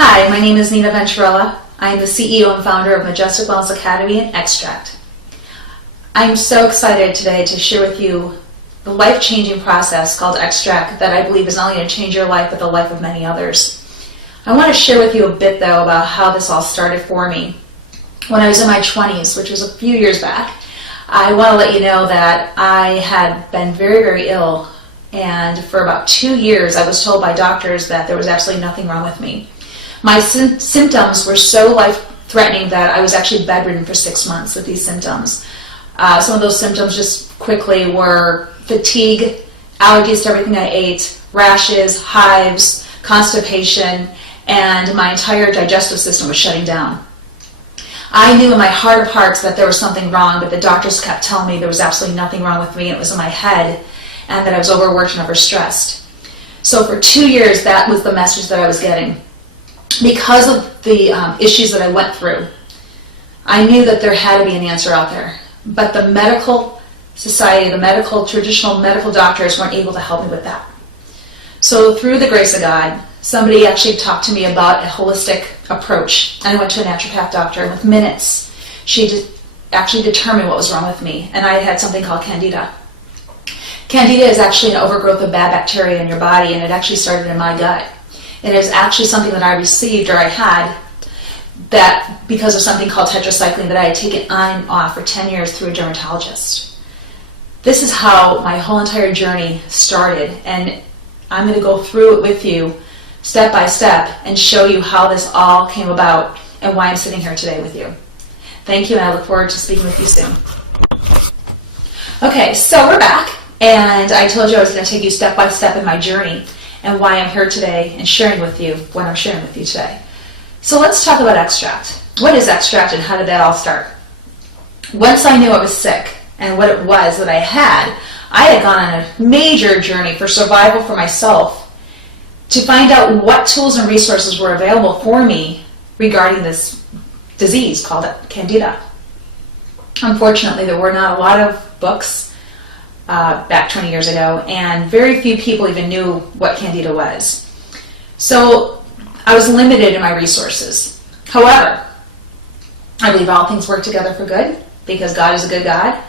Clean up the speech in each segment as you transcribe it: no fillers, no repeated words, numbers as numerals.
Hi, my name is Nina Venturella. I am the CEO and founder of Majestic Wellness Academy and Xtract. I'm so excited today to share with you the life-changing process called Xtract that I believe is not only going to change your life, but the life of many others. I want to share with you a bit, though, about how this all started for me. When I was in my 20s, which was a few years back, I want to let you know that I had been very, very ill, and for about 2 years I was told by doctors that there was absolutely nothing wrong with me. My symptoms were so life-threatening that I was actually bedridden for 6 months with these symptoms. Some of those symptoms just quickly were fatigue, allergies to everything I ate, rashes, hives, constipation, and my entire digestive system was shutting down. I knew in my heart of hearts that there was something wrong, but the doctors kept telling me there was absolutely nothing wrong with me, and it was in my head, and that I was overworked and overstressed. So for 2 years, that was the message that I was getting. Because of the issues that I went through, I knew that there had to be an answer out there. But the medical society, the traditional medical doctors weren't able to help me with that. So through the grace of God, somebody actually talked to me about a holistic approach. And I went to a naturopath doctor, and with minutes, she actually determined what was wrong with me. And I had something called Candida. Candida is actually an overgrowth of bad bacteria in your body, and it actually started in my gut. It is actually something that I received, or I had, that because of something called tetracycline that I had taken on and off for 10 years through a dermatologist. This is how my whole entire journey started, and I'm going to go through it with you step by step and show you how this all came about and why I'm sitting here today with you. Thank you, and I look forward to speaking with you soon. Okay, so we're back, and I told you I was going to take you step by step in my journey and why I'm here today and sharing with you what I'm sharing with you today. So let's talk about Xtract. What is Xtract and how did that all start? Once I knew I was sick and what it was that I had gone on a major journey for survival for myself to find out what tools and resources were available for me regarding this disease called Candida. Unfortunately, there were not a lot of books back 20 years ago, and very few people even knew what Candida was. So I was limited in my resources. However, I believe all things work together for good because God is a good God,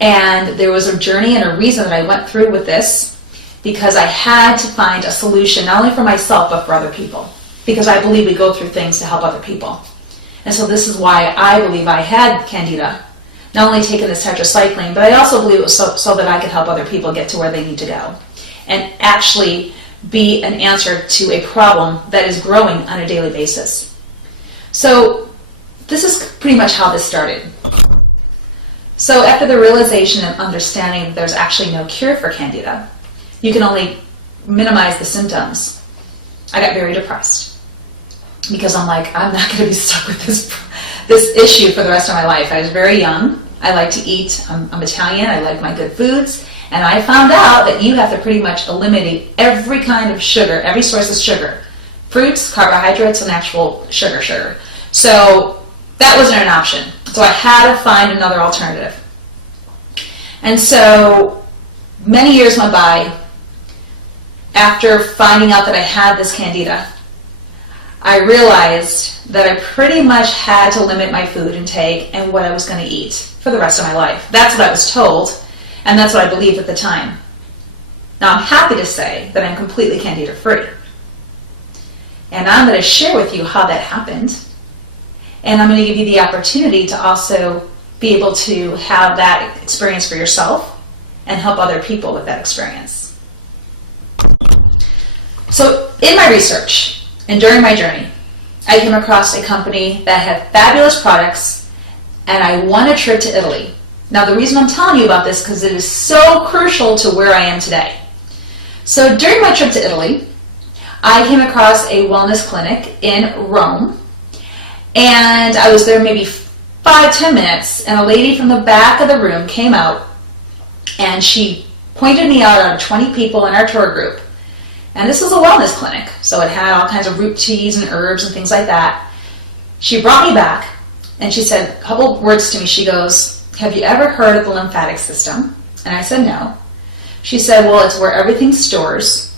and there was a journey and a reason that I went through with this because I had to find a solution not only for myself but for other people, because I believe we go through things to help other people. And so this is why I believe I had Candida. Not only taking this tetracycline, but I also believe it was so that I could help other people get to where they need to go and actually be an answer to a problem that is growing on a daily basis. So this is pretty much how this started. So after the realization and understanding that there's actually no cure for Candida, you can only minimize the symptoms, I got very depressed because I'm like, I'm not going to be stuck with this issue for the rest of my life. I was very young. I like to eat. I'm Italian. I like my good foods. And I found out that you have to pretty much eliminate every kind of sugar, every source of sugar. Fruits, carbohydrates, and actual sugar. So that wasn't an option. So I had to find another alternative. And so many years went by after finding out that I had this Candida. I realized that I pretty much had to limit my food intake and what I was going to eat for the rest of my life. That's what I was told, and that's what I believed at the time. Now I'm happy to say that I'm completely Candida free. And I'm going to share with you how that happened, and I'm going to give you the opportunity to also be able to have that experience for yourself and help other people with that experience. So in my research, and during my journey, I came across a company that had fabulous products, and I won a trip to Italy. Now the reason I'm telling you about this is because it is so crucial to where I am today. So during my trip to Italy, I came across a wellness clinic in Rome, and I was there maybe 5-10 minutes, and a lady from the back of the room came out, and she pointed me out of 20 people in our tour group. And this was a wellness clinic, so it had all kinds of root teas and herbs and things like that. She brought me back, and she said a couple words to me. She goes, "Have you ever heard of the lymphatic system?" And I said, "No." She said, "Well, it's where everything stores,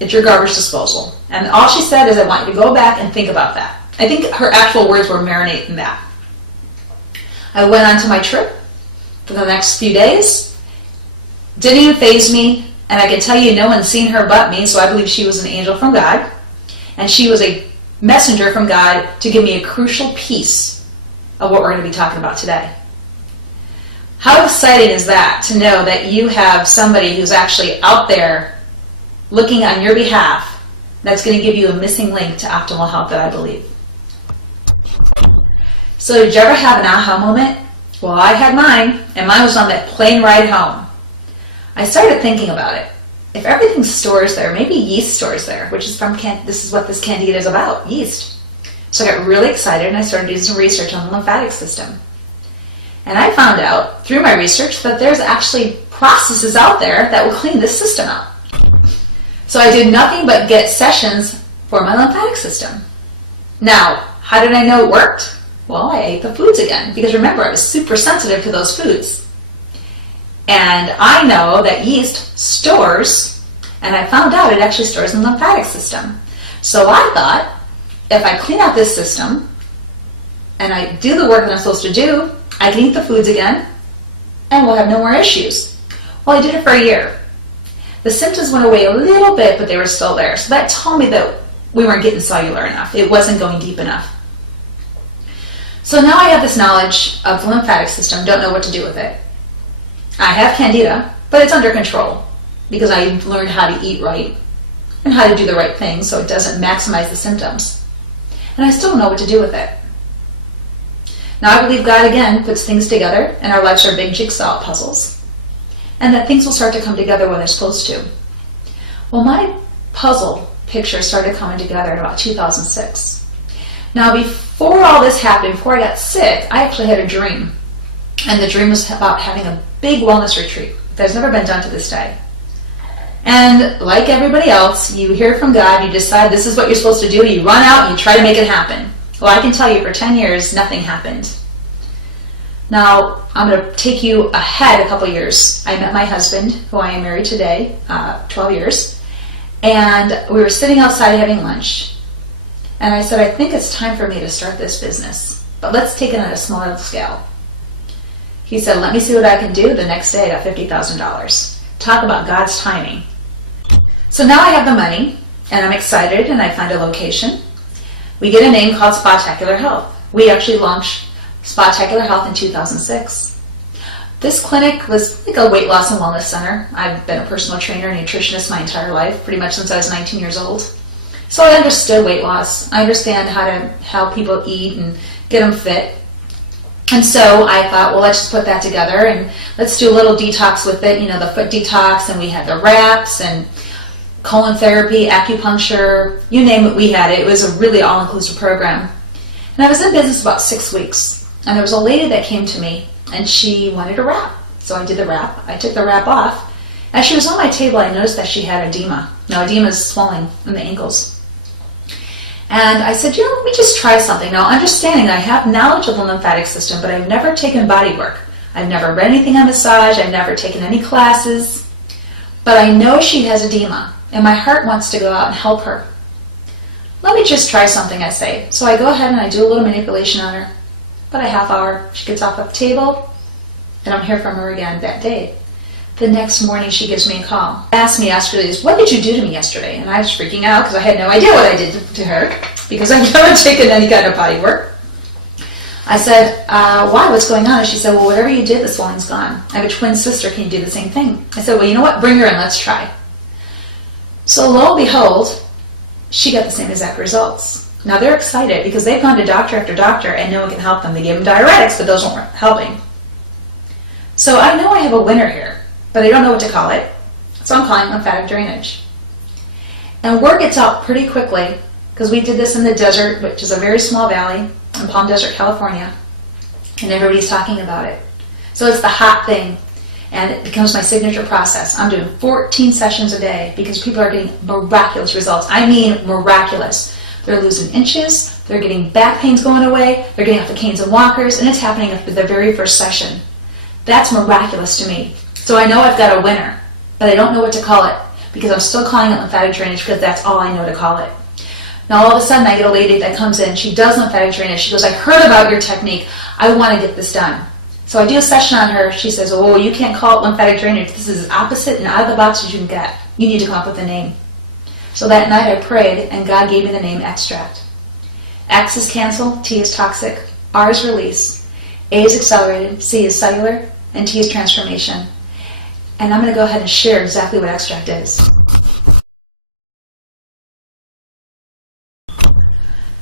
It's your garbage disposal. And all she said is, I want you to go back and think about that. I think her actual words were marinate in that. I went on to my trip for the next few days. Didn't even faze me. And I can tell you, no one's seen her but me, so I believe she was an angel from God. And she was a messenger from God to give me a crucial piece of what we're going to be talking about today. How exciting is that, to know that you have somebody who's actually out there looking on your behalf that's going to give you a missing link to optimal health that I believe. So did you ever have an aha moment? Well, I had mine, and mine was on that plane ride home. I started thinking about it. If everything stores there, maybe yeast stores there, which is this is what this candida is about, yeast. So I got really excited and I started doing some research on the lymphatic system. And I found out through my research that there's actually processes out there that will clean this system out. So I did nothing but get sessions for my lymphatic system. Now, how did I know it worked? Well, I ate the foods again, because remember, I was super sensitive to those foods. And I know that yeast stores, and I found out it actually stores in the lymphatic system. So I thought, if I clean out this system, and I do the work that I'm supposed to do, I can eat the foods again, and we'll have no more issues. Well, I did it for a year. The symptoms went away a little bit, but they were still there. So that told me that we weren't getting cellular enough. It wasn't going deep enough. So now I have this knowledge of the lymphatic system, don't know what to do with it. I have candida, but it's under control because I learned how to eat right and how to do the right thing so it doesn't maximize the symptoms. And I still don't know what to do with it. Now I believe God again puts things together, and our lives are big jigsaw puzzles, and that things will start to come together when they're supposed to. Well, my puzzle picture started coming together in about 2006. Now before all this happened, before I got sick, I actually had a dream. And the dream was about having a big wellness retreat that's never been done to this day. And like everybody else, you hear from God, you decide this is what you're supposed to do, you run out and you try to make it happen. Well, I can tell you for 10 years, nothing happened. Now, I'm going to take you ahead a couple years. I met my husband, who I am married today, 12 years, and we were sitting outside having lunch. And I said, I think it's time for me to start this business, but let's take it on a smaller scale. He said, let me see what I can do. The next day I got $50,000. Talk about God's timing. So now I have the money, and I'm excited, and I find a location. We get a name called Spatacular Health. We actually launched Spatacular Health in 2006. This clinic was like a weight loss and wellness center. I've been a personal trainer and nutritionist my entire life, pretty much since I was 19 years old. So I understood weight loss. I understand how to help people eat and get them fit. And so I thought, well, let's just put that together and let's do a little detox with it, the foot detox, and we had the wraps and colon therapy, acupuncture, you name it, we had it. It was a really all-inclusive program. And I was in business about 6 weeks, and there was a lady that came to me, and she wanted a wrap. So I did the wrap. I took the wrap off. As she was on my table, I noticed that she had edema. Now, edema is swelling in the ankles. And I said, let me just try something. Now, understanding I have knowledge of the lymphatic system, but I've never taken body work. I've never read anything on massage. I've never taken any classes. But I know she has edema, and my heart wants to go out and help her. Let me just try something, I say. So I go ahead and I do a little manipulation on her. About a half hour, she gets off the table, and I don't hear from her again that day. The next morning, she gives me a call. Asked me yesterday, what did you do to me yesterday? And I was freaking out because I had no idea what I did to her because I've never taken any kind of body work. I said, why? What's going on? And she said, well, whatever you did, the swelling's gone. I have a twin sister. Can you do the same thing? I said, well, you know what? Bring her in. Let's try. So lo and behold, she got the same exact results. Now they're excited because they've gone to doctor after doctor and no one can help them. They gave them diuretics, but those weren't helping. So I know I have a winner here, but I don't know what to call it. So I'm calling lymphatic drainage. And word gets out pretty quickly because we did this in the desert, which is a very small valley in Palm Desert, California, and everybody's talking about it. So it's the hot thing, and it becomes my signature process. I'm doing 14 sessions a day because people are getting miraculous results. I mean miraculous. They're losing inches, they're getting back pains going away, they're getting off the canes and walkers, and it's happening after the very first session. That's miraculous to me. So I know I've got a winner, but I don't know what to call it. because I'm still calling it lymphatic drainage because that's all I know to call it. Now all of a sudden I get a lady that comes in, she does lymphatic drainage. She goes, I heard about your technique. I want to get this done. So I do a session on her. She says, oh, you can't call it lymphatic drainage. This is as opposite and out of the box as you can get. You need to come up with a name. So that night I prayed and God gave me the name Xtract. X is cancel, T is toxic, R is release, A is accelerated, C is cellular, and T is transformation. And I'm going to go ahead and share exactly what Xtract is.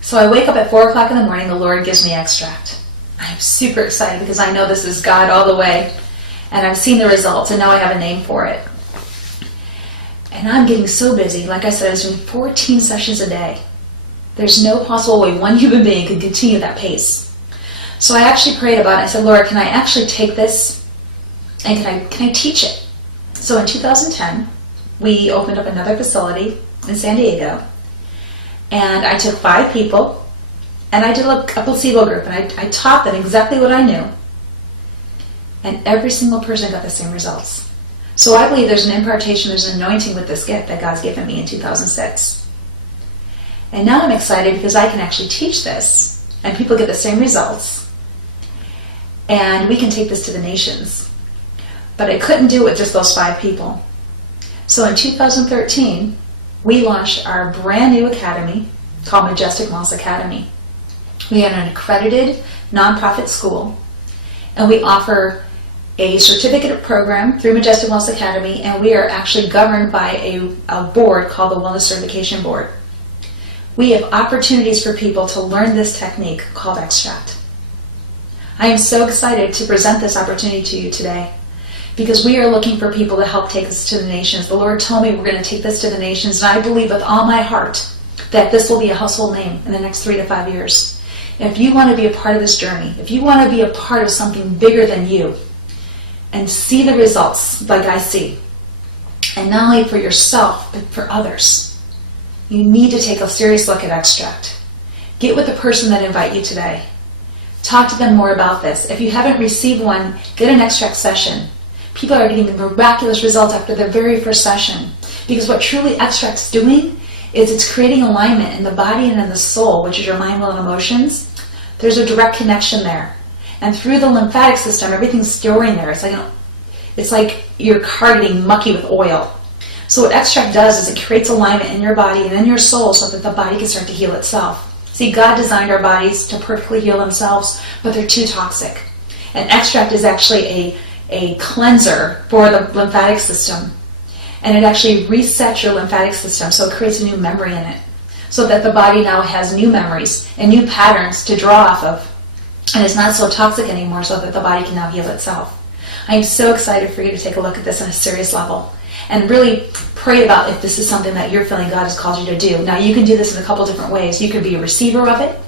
So I wake up at 4 o'clock in the morning, the Lord gives me Xtract. I'm super excited because I know this is God all the way, and I've seen the results, and now I have a name for it. And I'm getting so busy. Like I said, I was doing 14 sessions a day. There's no possible way one human being could continue that pace. So I actually prayed about it. I said, Lord, can I actually take this and can I teach it? So in 2010, we opened up another facility in San Diego, and I took 5 people, and I did a placebo group, and I taught them exactly what I knew, and every single person got the same results. So I believe there's an impartation, there's an anointing with this gift that God's given me in 2006. And now I'm excited because I can actually teach this, and people get the same results, and we can take this to the nations. But I couldn't do it with just those 5 people. So in 2013, we launched our brand new academy called Majestic Wellness Academy. We are an accredited nonprofit school, and we offer a certificate program through Majestic Wellness Academy, and we are actually governed by a board called the Wellness Certification Board. We have opportunities for people to learn this technique called Xtract. I am so excited to present this opportunity to you today because we are looking for people to help take us to the nations. The Lord told me we're going to take this to the nations, and I believe with all my heart that this will be a household name in the next 3 to 5 years. If you want to be a part of this journey, if you want to be a part of something bigger than you and see the results like I see, and not only for yourself, but for others, you need to take a serious look at Xtract. Get with the person that invited you today. Talk to them more about this. If you haven't received one, get an Xtract session. People are getting miraculous results after their very first session. Because what truly Xtract's doing is it's creating alignment in the body and in the soul, which is your mind, will, and emotions. There's a direct connection there. And through the lymphatic system, everything's storing there. It's like your car getting mucky with oil. So what Xtract does is it creates alignment in your body and in your soul so that the body can start to heal itself. See, God designed our bodies to perfectly heal themselves, but they're too toxic. And Xtract is actually a cleanser for the lymphatic system. And it actually resets your lymphatic system, so it creates a new memory in it. So that the body now has new memories and new patterns to draw off of. And it's not so toxic anymore, so that the body can now heal itself. I am so excited for you to take a look at this on a serious level. And really pray about if this is something that you're feeling God has called you to do. Now you can do this in a couple different ways. You can be a receiver of it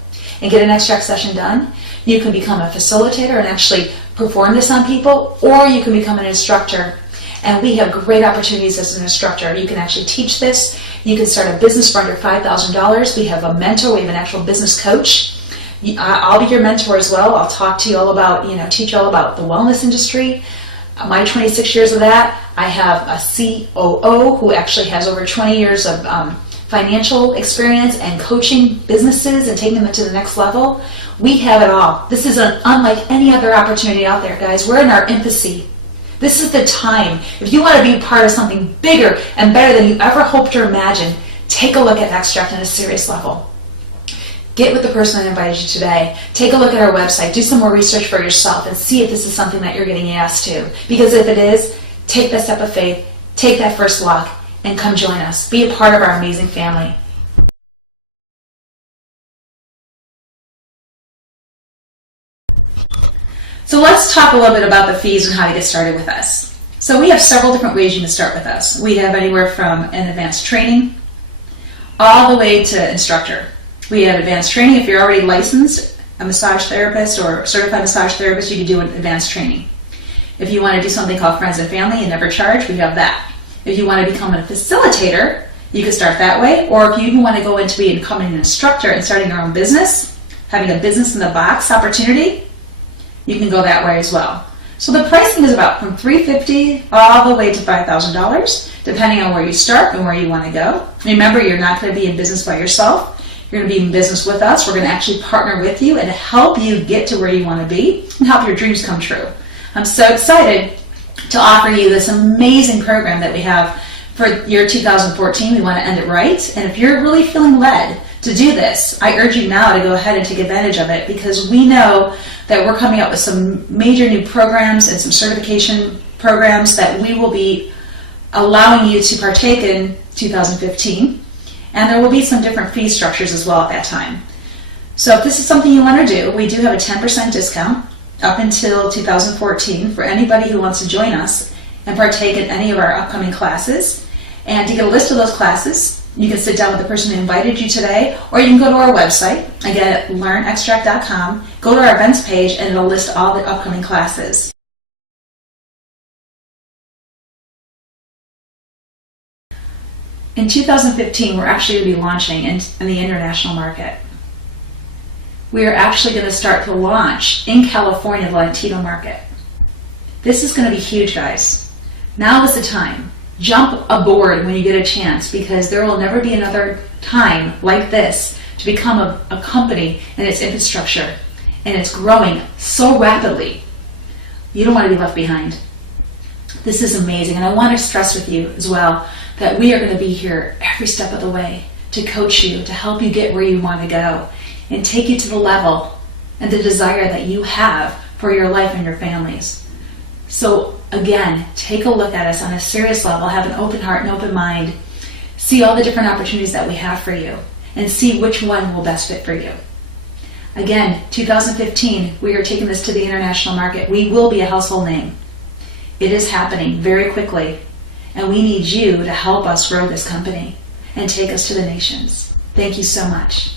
and get an Xtract session done. You can become a facilitator and actually perform this on people, or you can become an instructor. And we have great opportunities as an instructor. You can actually teach this. You can start a business for under $5,000. We have a mentor. We have an actual business coach. I'll be your mentor as well. I'll talk to you all about, teach you all about the wellness industry. My 26 years of that. I have a COO who actually has over 20 years of financial experience and coaching businesses and taking them to the next level. We have it all. This is unlike any other opportunity out there, guys. We're in our infancy. This is the time. If you want to be part of something bigger and better than you ever hoped or imagined, take a look at Xtract on a serious level. Get with the person that invited you today. Take a look at our website. Do some more research for yourself and see if this is something that you're getting asked to. Because if it is, take that step of faith, take that first walk, and come join us. Be a part of our amazing family. So let's talk a little bit about the fees and how to get started with us. So we have several different ways you can start with us. We have anywhere from an advanced training all the way to instructor. We have advanced training. If you're already licensed, a massage therapist or certified massage therapist, you can do an advanced training. If you want to do something called friends and family and never charge, we have that. If you want to become a facilitator, you can start that way. Or if you even want to go into becoming an instructor and starting your own business, having a business in the box opportunity, you can go that way as well. So the pricing is about from $350 all the way to $5,000, depending on where you start and where you want to go. Remember, you're not going to be in business by yourself. You're going to be in business with us. We're going to actually partner with you and help you get to where you want to be and help your dreams come true. I'm so excited to offer you this amazing program that we have for year 2014. We want to end it right. And if you're really feeling led to do this, I urge you now to go ahead and take advantage of it, because we know that we're coming up with some major new programs and some certification programs that we will be allowing you to partake in 2015. And there will be some different fee structures as well at that time. So if this is something you want to do, we do have a 10% discount up until 2014 for anybody who wants to join us and partake in any of our upcoming classes. And to get a list of those classes, you can sit down with the person who invited you today, or you can go to our website, again at learnxtract.com, go to our events page, and it'll list all the upcoming classes. In 2015, we're actually going to be launching in the international market. We are actually going to start to launch in California, the Latino market. This is going to be huge, guys. Now is the time. Jump aboard when you get a chance, because there will never be another time like this to become a company and its infrastructure, and it's growing so rapidly. You don't want to be left behind. This is amazing, and I want to stress with you as well that we are going to be here every step of the way to coach you, to help you get where you want to go, and take you to the level and the desire that you have for your life and your families. So again, take a look at us on a serious level, have an open heart and open mind, see all the different opportunities that we have for you, and see which one will best fit for you. Again, 2015, we are taking this to the international market. We will be a household name. It is happening very quickly, and we need you to help us grow this company and take us to the nations. Thank you so much.